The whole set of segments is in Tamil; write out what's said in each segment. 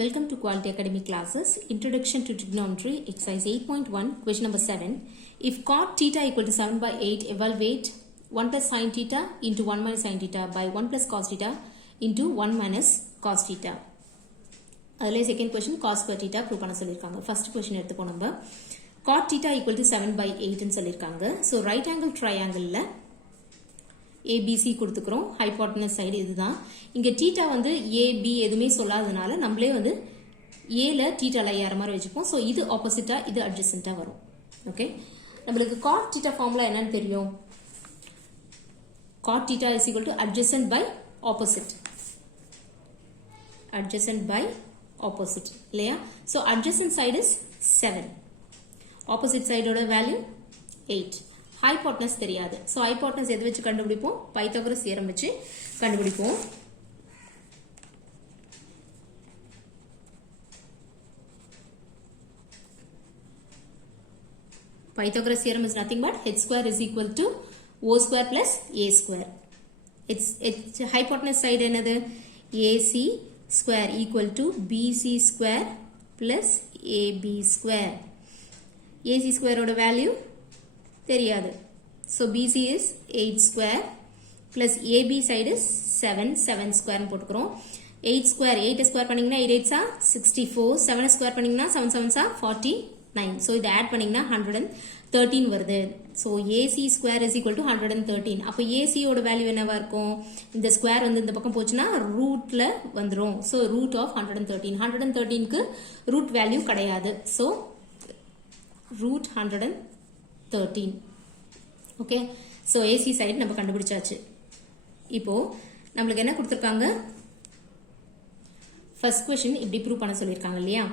Welcome to Quality Academy classes. Introduction to Trigonometry, exercise 8.1, question number 7. If cot theta equal to 7 by 8, evaluate 1 plus sin theta into 1 minus sin theta by 1 plus cos theta into 1 minus cos theta. அதில் second question cos square theta prove பண்ண சொல்லிருக்காங்க. First question எடுத்துப்போம் நம்ம. Cot theta equal to 7 by 8 ன்னு சொல்லிருக்காங்க. So right angle triangle ABC கொடுத்துக்கிறோம். ஹைபோட்டனஸ் சைடு இதுதான். இங்க தீட்டா வந்து AB எதுவுமே சொல்லாதனால நம்மளே வந்து Aல தீட்டால ஏற மாதிரி வச்சுப்போம். ஸோ இது ஆப்போசிட்டா இது அட்ஜசண்டா வரும். ஓகே, நம்மளுக்கு காட் தீட்டா ஃபார்முலா என்னன்னு தெரியும். Cot theta is equal to adjacent by opposite. Adjacent by opposite இல்லையா. So adjacent side is 7. Opposite சைடோட வேல்யூ 8. ஹைபோட்டனஸ் தெரியாது. ஸோ ஹைபோட்டனஸ் எது வச்சு கண்டுபிடிப்போம்? பைத்தாகரஸ் தியரம் வச்சு கண்டுபிடிப்போம். Pythagoras theorem is nothing but h square is equal to o square plus a square. It's hypotenuse side என்னது? ac square equal to bc square plus ab square. ac square ஓட வேல்யூ தெரியாது. So BC is 8 square plus AB side is 7 square போட்டுக்கிறோம். 8 square 8 square பண்ணீங்கன்னா 8 8s are 64. 7 square பண்ணீங்கன்னா 7 7s are 49. So இது add பண்ணீங்கன்னா 113 வருது. So AC square is equal to 113. அப்போ AC ஓட வேல்யூ என்னவா இருக்கும்? இந்த ஸ்கொயர் வந்து இந்த பக்கம் போச்சுன்னா ரூட்ல வந்துரும். So root of 113. 113க்கு root value கிடையாது. So root 113. Okay, so AC side நம்ம கண்டுபிடிச்சாச்சு. இப்போ நம்மளுக்கு என்ன கொடுத்துருக்காங்க? ஃபர்ஸ்ட் கொஸ்டின் இப்படி ப்ரூவ் பண்ண சொல்லியிருக்காங்க இல்லையா.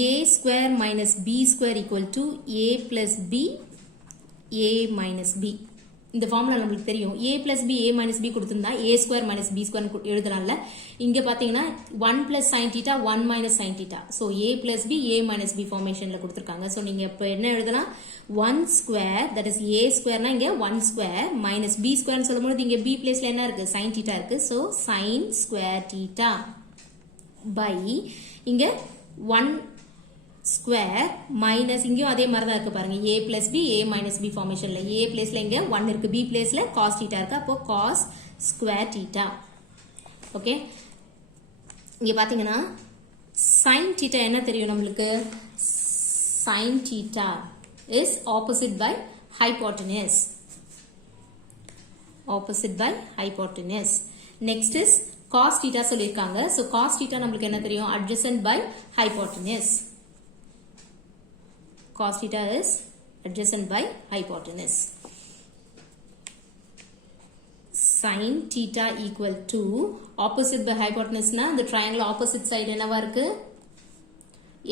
A square minus B square equal to A plus B A minus B. இந்த ஃபார்முலா நம்மளுக்கு தெரியும். A plus B A minus B கொடுத்துருந்தா A square minus B square எழுதலாம்ல. இங்க பாத்தீங்கன்னா 1 plus sine theta 1 minus sine theta. So A plus B A minus B ஃபார்மேஷன்ல கொடுத்துருக்காங்க. ஸோ நீங்க இப்போ என்ன எழுதலாம்? 1 ஸ்கொயர் தட் இஸ் ஏ ஸ்கொயர்னா இங்க 1 ஸ்கொயர் மைனஸ் பி ஸ்கொயர்னு சொல்லும்போது இங்க பி பிளேஸ்ல என்ன இருக்கு? சைன் தீட்டா இருக்கு. So sine square theta by இங்க 1 ஸ்கொயர் மைனஸ் இங்கேயும் அதே மாதிரி தான் இருக்கு பாருங்க. ஏ plus B A minus B ஃபார்மேஷன்ல ஏ பிளேஸ்ல இங்க 1 இருக்கு, பி பிளேஸ்ல காஸ் தீட்டா இருக்கு. அப்போ காஸ் ஸ்கொயர் தீட்டா. ஓகே, இங்க பாத்தீங்கன்னா சைன் தீட்டா என்ன தெரியும் நம்மளுக்கு? Sine theta is opposite by hypotenuse. Opposite by hypotenuse. Next is cos theta சொல்லியிருக்காங்க. ஸோ காஸ் தீட்டா நம்மளுக்கு என்ன தெரியும்? Adjacent by hypotenuse. Cos theta is adjacent by hypotenuse. Sin theta equal to opposite by hypotenuse na the triangle opposite side என்னவா இருக்கு?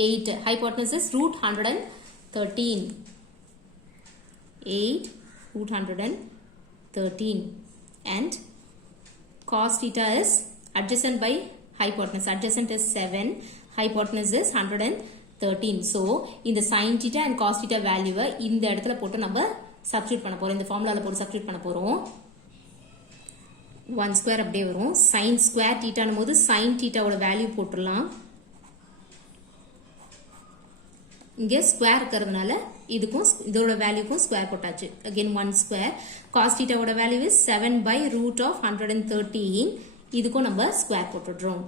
8. Hypotenuse is root 113. 8 root 113 and cos theta is adjacent by hypotenuse. Adjacent is 7. Hypotenuse is 113. So இந்த sin theta and cos theta வேல்யூவை இந்த இடத்துல போட்டு நம்ம சப்ஸ்டிட்யூட் பண்ண போறோம். இந்த ஃபார்முலால போட்டு சப்ஸ்டிட்யூட் பண்ண போறோம். 1 ஸ்கொயர் அப்படியே வரும். sin ஸ்கொயர் தீட்டானும் போது sin தீட்டாவோட வேல்யூ போட்டுடலாம். இங்க ஸ்கொயர் இருக்கிறதுனால இதுக்கும் இதோட வேல்யூக்கும் ஸ்கொயர் போட்டாச்சு. Again 1 square. cos தீட்டாவோட value is 7 by root of 113. இதுக்கும் நம்ம ஸ்கொயர் போட்டுடுறோம்.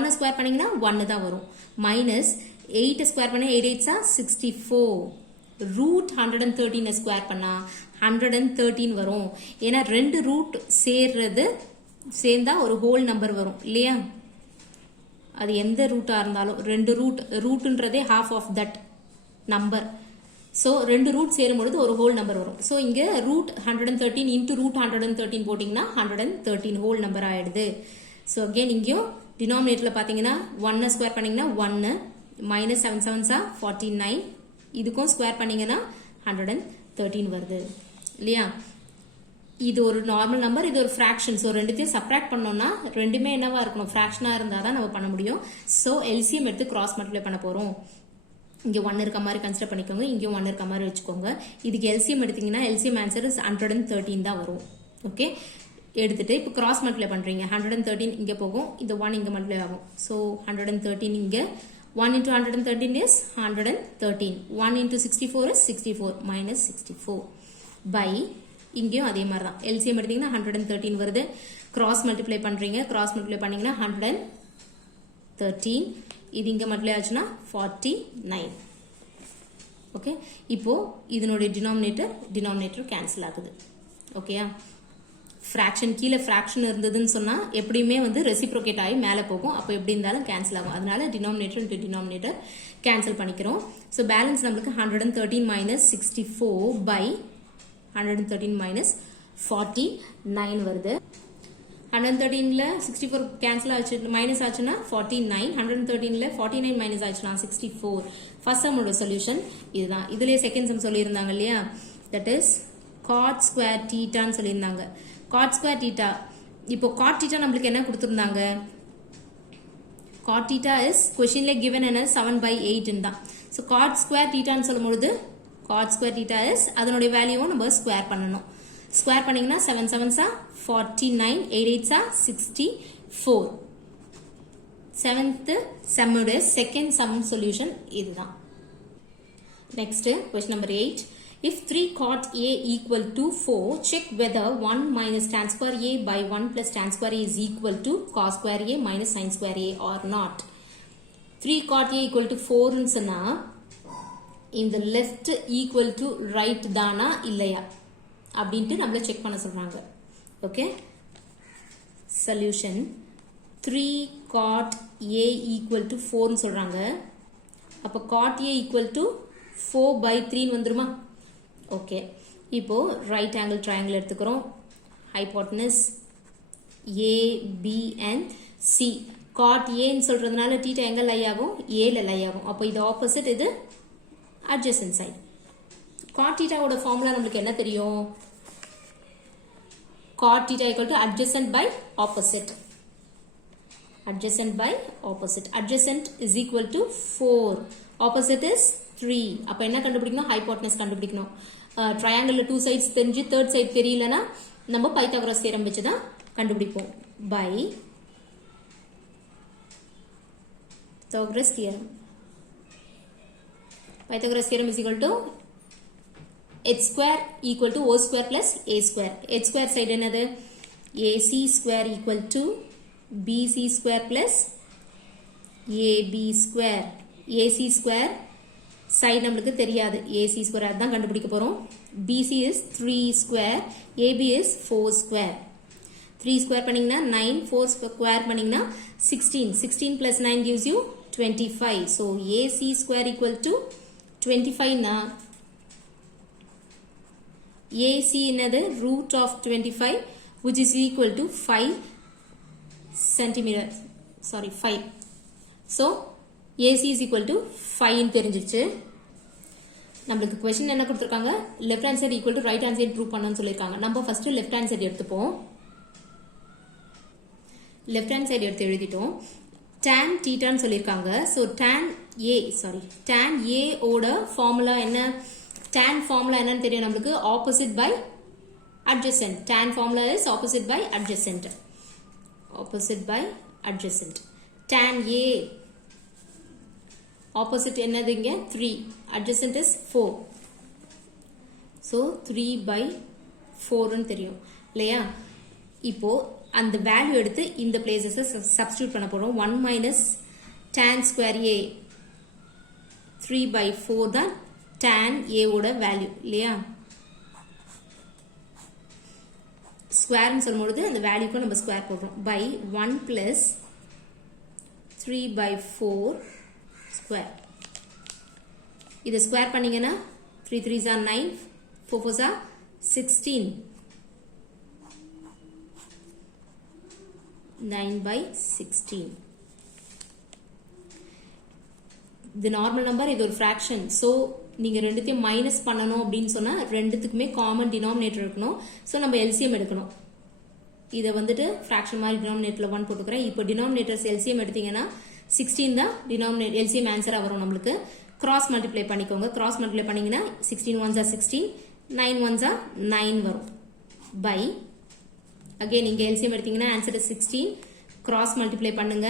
1 ஸ்கொயர் பண்ணீங்கன்னா 1 தான் வரும். மைனஸ் 8 ஸ்கொயர் பண்ணா 8 8s are 64. ரூட் 113 ஸ்கொயர் பண்ணா 113 வரும். ஏன்னா ரெண்டு ரூட் சேர்ந்தா ஒரு ஹோல் நம்பர் வரும் இல்லையா. அது எந்த ரூட்டா இருந்தாலும் ரெண்டு ரூட்ன்றதே half of that number. So ரெண்டு ரூட் சேரும் பொழுது ஒரு ஹோல் நம்பர் வரும். ஸோ இங்க ரூட் 113 இன்டூ ரூட் 113 போட்டீங்கன்னா 113 ஹோல் நம்பர் ஆயிடுது. ஸோ அகெயின் இங்கேயும் டினாமினேட்டர்ல பாத்தீங்கன்னா 1 ஸ்கொயர் பண்ணீங்கன்னா 1 மைனஸ் 7 7s are 49. இதுக்கும் ஸ்கொயர் பண்ணீங்கன்னா 113 வருது இல்லையா. இது ஒரு நார்மல் நம்பர், இது ஒரு ஃபிராக்ஷன். ஸோ ரெண்டுத்தையும் சப்ராக்ட் பண்ணோம்னா ரெண்டுமே என்னவா இருக்கணும்? ஃபிராக்ஷனா இருந்தா தான் நம்ம பண்ண முடியும். ஸோ எல்சிஎம் எடுத்து கிராஸ் மல்டிப்ளை பண்ண போறோம். இங்க 1 இருக்க மாதிரி கன்சிடர் பண்ணிக்கோங்க, இங்கேயும் 1 இருக்க மாதிரி வச்சுக்கோங்க. இதுக்கு எல்சிஎம் எடுத்தீங்கன்னா எல்சிஎம் ஆன்சர் 113 தான் வரும். ஓகே, எடுத்துட்டு இப்போ கிராஸ் மல்டிப்ளை பண்றீங்க 113 இங்க போகும் இந்த 1 இங்க மல்டிப்ளை ஆகும் so 113 இங்க 1 into 113 is 113 1 into 64 is 64 minus 64 by இங்கேயும் அதே மாதிரி தான் LCM எடுத்தீங்கன்னா 113 வருது கிராஸ் மல்டிப்ளை பண்றீங்க கிராஸ் மல்டிப்ளை பண்ணீங்கன்னா 113 இது இங்க மல்டிப்ளை ஆச்சுன்னா 49 ஓகே இப்போ இதனுடைய டினாமினேட்டர் கேன்சல் ஆகுது ஓகேயா fraction கீழ fraction இருந்ததுன்னு சொன்னா எப்படியுமே வந்து ரெசிப்ரோகேட் ஆகி மேலே போகும் அப்போ எப்படி இருந்தாலும் கேன்சல் ஆகும் அதனால டினாமினேட்டர் into டினாமினேட்டர் கேன்சல் பண்ணிக்கிறோம் ஸோ பேலன்ஸ் நம்மளுக்கு 113 minus 64 by 113 minus 49 வருது 113ல 64 கேன்சல் ஆச்சு மைனஸ் ஆச்சுன்னா 49 113ல 49 மைனஸ் ஆச்சுன்னா 64 ஃபர்ஸ்ட் சம்மோட சொல்யூஷன் இதுதான் இதுலயே செகண்ட் சம் சொல்லியிருந்தாங்க இல்லையா that is cot square theta ன்னு சொல்லியிருந்தாங்க cot square theta இப்போ cot theta நம்மளுக்கு என்ன கொடுத்திருந்தாங்க cot theta is questionல given as 7/8 தான் so cot square theta ன்னு சொல்லும்போது cot square theta is அதனுடைய வேல்யூவை நம்ம ஸ்கொயர் பண்ணனும் ஸ்கொயர் பண்ணீங்கன்னா 7 7s are 49 8 8s are 64 seventh sum உடைய second sum solution இதுதான் next question number 8 if 3 cot a equal to 4 check whether 1 minus tan square a by 1 plus tan square a is equal to cos square a minus sin square a or not 3 cot a equal to 4 ன்னு சொன்னா இந்த left equal to right தானா இல்லையா அப்படின்ட்டு நம்மள செக் பண்ண சொல்றாங்க okay solution 3 cot a equal to 4 ன்னு சொல்றாங்க அப்ப cot a equal to 4/3 ன்னு வந்துருமா ஓகே இப்போ ரைட் ஆங்கிள் ட்ரையாங்கிள் எடுத்துக்கிறோம் hypotenuse a b and c cot a ன்னு சொல்றதுனால θ எங்க லை ஆகும் a ல லை ஆகும் அப்ப இது ஆப்போசிட் இது adjacent side cot θ ஓட ஃபார்முலா நமக்கு என்ன தெரியும் cot θ equal to adjacent by opposite adjacent by opposite adjacent is equal to 4 opposite is 3 அப்ப என்ன கண்டுபிடிக்கணும் ஹைபோட்டனஸ் கண்டுபிடிக்கணும் ட்ரையாங்கிள்ல 2 சைட்ஸ் தெரிஞ்சு third சைடு தெரியலனா நம்ம பைத்தாகோரஸ் தியரம் வச்சு தான் கண்டுபிடிப்போம் by Pythagoras theorem Pythagoras theorem is equal to h square equal to o square plus a square h square side என்னது ac square equal to bc square plus ab square ac square side நம்மளுக்கு தெரியாது ac square அதான் கண்டுபிடிக்க போறோம் bc is 3 square ab is 4 square 3 square பண்ணீங்கன்னா 9 4 square பண்ணீங்கன்னா 16 plus 9 gives you 25 so ac square equal to 25 na ac என்னது root of 25 which is equal to 5 centimeter sorry 5 so AC is equal to 5 ன்னு தெரிஞ்சிருச்சு நமக்கு क्वेश्चन என்ன கொடுத்திருக்காங்க left hand side equal to right hand side prove பண்ணனும்னு சொல்லிருக்காங்க நம்ம ஃபர்ஸ்ட் left hand side எடுத்துப்போம் left hand side எடுத்து எழுதிட்டோம் tan theta ன்னு சொல்லிருக்காங்க so tan a ஓட ஃபார்முலா என்ன tan ஃபார்முலா என்னன்னு தெரியும் நமக்கு opposite by adjacent tan formula is opposite by adjacent tan a opposite என்னது இங்க 3 adjacent is 4 so 3/4 ன்னு தெரியும் இல்லையா இப்போ அந்த வேல்யூ எடுத்து இந்த பிளேसेस சப்ஸ்டிட்யூட் பண்ண போறோம் 1 minus tan square a 3/4 தான் tan a ஓட வேல்யூ இல்லையா ஸ்கொயர் ன்னு சொல்லும்போது அந்த வேல்யூக்கு நம்ம ஸ்கொயர் போடுறோம் by 1 plus 3/4 square இத ஸ்கொயர் பண்ணீங்கன்னா 3 3s are 9 4 4s are 16 9/16 இது நார்மல் நம்பர் இது ஒரு fraction so நீங்க ரெண்டுத்தையும் மைனஸ் பண்ணனும் அப்படினு சொன்னா ரெண்டுத்துக்குமே காமன் டினாமினேட்டர் இருக்கணும் சோ நம்ம LCM எடுக்கணும் இத வந்துட்டு fraction மாதிரி டினாமினேட்டர்ல 1 போட்டுக்கறேன் இப்போ டினாமினேட்டர்ஸ் LCM எடுத்தீங்கன்னா 16 தான் டினாமினேட்டர் LCM ஆன்சரா வரும் நமக்கு கிராஸ் மல்டிப்ளை பண்ணிக்கோங்க கிராஸ் மல்டிப்ளை பண்ணீங்கன்னா 16 1s are 16 9 1s are 9 வரும் by அகைன் இங்க LCM எடுத்தீங்கன்னா ஆன்சர் 16 கிராஸ் மல்டிப்ளை பண்ணுங்க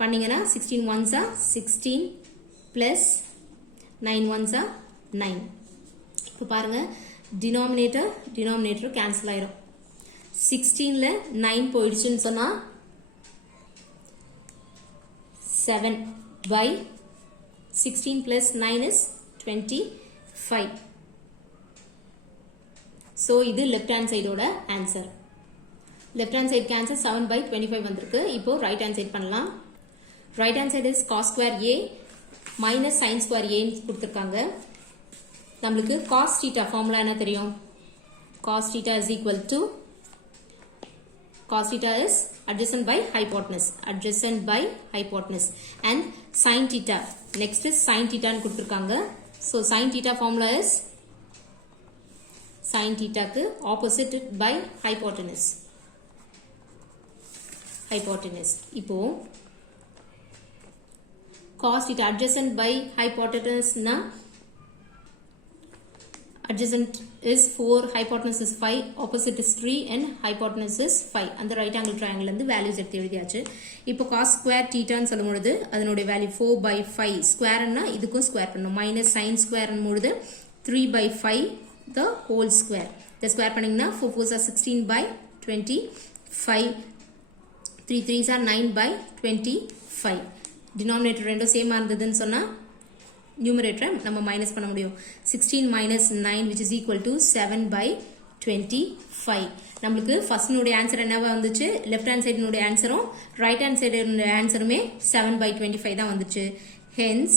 பண்ணீங்கன்னா 16 ones are 16 plus 9 ones are 9 இப்போ பாருங்க denominator கேன்சல் ஆயிரும் 16ல 9 போயிடுச்சுன்னு சொன்னா 7 by 16 plus 9 is 25 so இது left hand side ஓட answer left hand side cancel 7 by 25 வந்திருக்கு இப்போ right hand side பண்ணலாம் right hand side is cos square a minus sin square a ன்னு கொடுத்திருக்காங்க நம்மளுக்கு cos theta formula என்ன தெரியும் cos theta is equal to cos theta is adjacent by hypotenuse and sin theta next is sin theta ன்னு கொடுத்திருக்காங்க so sin theta formula is sin theta க்கு opposite by hypotenuse இப்போ cos theta adjacent by hypotenuse na adjacent is 4 hypotenuse is 5 opposite is 3 and hypotenuse is 5 அந்த right angle triangle இருந்து values எடுத்து எழுதியாச்சு இப்போ cos square theta ன்னு சொல்லும்போது அதனுடைய வேல்யூ 4 by 5 ஸ்கொயர் னா இதுக்கும் ஸ்கொயர் பண்ணனும் minus sin square ன்னும்போது 3 by 5 the whole square the square பண்ணீங்கன்னா 4 4s are 16 by 25 3 3s are 9 by 25 denominator ரெண்டும் சேமா இருந்ததுன்னு சொன்னா numerator நம்ம மைனஸ் பண்ண முடியும் 16 minus 9 which is equal to 7 by 25 நமக்கு ஃபர்ஸ்ட் நோட ஆன்சர் என்னவா வந்துச்சு லெஃப்ட் ஹேண்ட் சைடு நோட ஆன்சரும் ரைட் ஹேண்ட் சைடு நோட ஆன்சருமே 7 by 25 தான் வந்துச்சு hence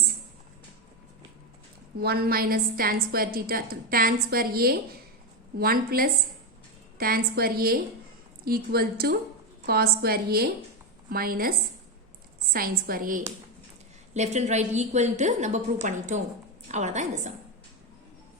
1 minus tan square theta tan square a 1 plus tan square a equal to cos square a minus sin square a left and right equal to நம்ம ப்ரூவ் பண்ணிட்டோம் அவ்வளவுதான் இந்த சம்